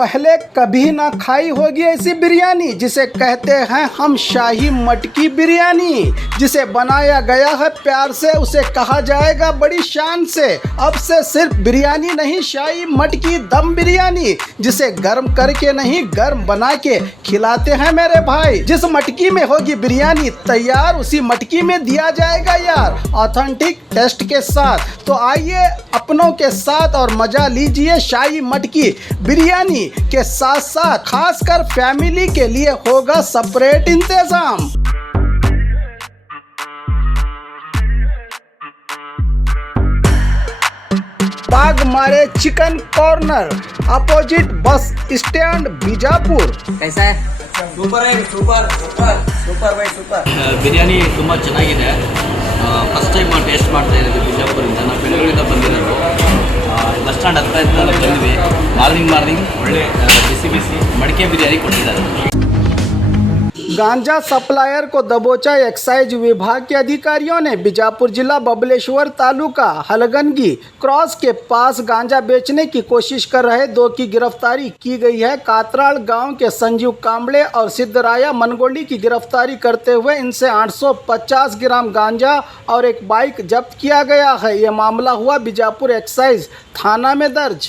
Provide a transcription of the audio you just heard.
पहले कभी ना खाई होगी ऐसी बिरयानी जिसे कहते हैं हम शाही मटकी बिरयानी, जिसे बनाया गया है प्यार से, उसे कहा जाएगा बड़ी शान से। अब से सिर्फ बिरयानी नहीं, शाही मटकी दम बिरयानी, जिसे गर्म करके नहीं गर्म बना के खिलाते हैं मेरे भाई। जिस मटकी में होगी बिरयानी तैयार, उसी मटकी में दिया जाएगा यार ऑथेंटिक टेस्ट के साथ। तो आइए अपनों के साथ और मजा लीजिए शाही मटकी बिरयानी के साथ साथ खासकर फैमिली के लिए होगा सेपरेट इंतजाम। बाग मारे chicken corner, opposite bus stand Bijapur. कैसा है? ಸೂಪರ್ ಆಗಿ super super super by super biryani ತುಂಬ ಚೆನ್ನಾಗಿದೆ. ಫಸ್ಟ್ ಟೈಮ್ ಟೇಸ್ಟ್ ಮಾಡ್ತಾ ಇದ್ದೀವಿ ಬಿಜಾಪುರಿಂದ. ನಾವು ಬೆಂಗಳೂರಿಂದ ಬಂದಿರೋದು. ಬಸ್ ಸ್ಟ್ಯಾಂಡ್ ಹತ್ರ ಇದ್ದ ಬಂದ್ವಿ. ಮಾರ್ನಿಂಗ್ ಒಳ್ಳೆ ಬಿಸಿ ಮಡಿಕೆ ಬಿರಿಯಾನಿ ಕೊಟ್ಟಿದ್ದಾರೆ. गांजा सप्लायर को दबोचा एक्साइज विभाग के अधिकारियों ने। बीजापुर जिला बबलेश्वर तालुका हलगनगी क्रॉस के पास गांजा बेचने की कोशिश कर रहे दो की गिरफ्तारी की गई है। कातराड़ गांव के संजीव कांबड़े और सिद्धराया मनगोली की गिरफ्तारी करते हुए इनसे 850 ग्राम गांजा और एक बाइक जब्त किया गया है। ये मामला हुआ बीजापुर एक्साइज थाना में दर्ज।